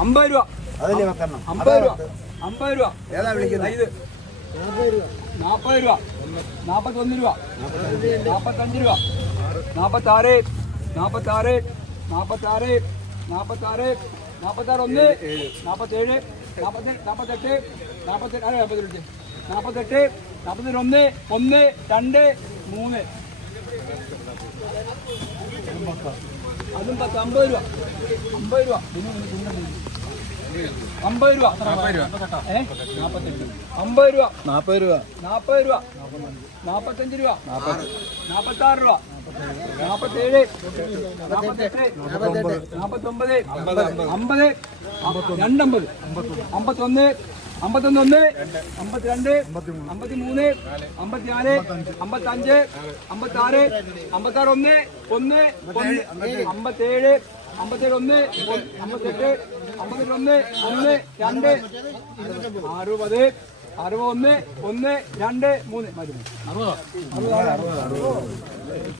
അമ്പത് രൂപ. അതല്ലേ വെക്കണം അമ്പത് രൂപ. അമ്പത് രൂപ. ഏതാ വിളിക്കുന്നത്? ഇത് നാൽപ്പത് രൂപ. നാൽപ്പത്തൊന്ന് രൂപ. നാൽപ്പത്തഞ്ച് രൂപ. നാൽപ്പത്താറ് നാൽപ്പത്താറ് നാൽപ്പത്താറ് നാൽപ്പത്താറ് നാൽപ്പത്താറ് ഒന്ന് നാൽപ്പത്തേഴ് നാൽപ്പത്തി നാൽപ്പത്തെട്ട് നാൽപ്പത്തെട്ട് അതെ നാൽപ്പത്തെട്ട് നാൽപ്പത്തെട്ട് നാൽപ്പത്തെട്ട് ഒന്ന് ഒന്ന് രണ്ട് മൂന്ന്. അതും പത്ത് അമ്പത് രൂപ. അമ്പത് രൂപ. പിന്നെ. അമ്പത് രൂപ. രൂപ. അമ്പത് രൂപ. നാൽപ്പത് രൂപ. നാൽപ്പത് രൂപ. രൂപ. നാൽപ്പത്താറ് രൂപ. നാൽപ്പത്തേഴ് നാൽപ്പത്തെട്ട് നാൽപ്പത്തൊമ്പത് അമ്പത്. രണ്ടമ്പത്. അമ്പത്തൊന്ന്. അമ്പത്തൊന്ന് ഒന്ന് അമ്പത്തിരണ്ട് അമ്പത്തിമൂന്ന് അമ്പത്തിനാല് അമ്പത്തഞ്ച് അമ്പത്താറ് അമ്പത്താറ് ഒന്ന് ഒന്ന് ഒന്ന് അമ്പത്തേഴ് അമ്പത്തേഴ് ഒന്ന് അമ്പത്തെട്ട് അമ്പത്തെട്ട് ഒന്ന് ഒന്ന് രണ്ട് അറുപത് അറുപത് ഒന്ന് ഒന്ന് രണ്ട് മൂന്ന് മതി. അറുപതോ? അറുപത്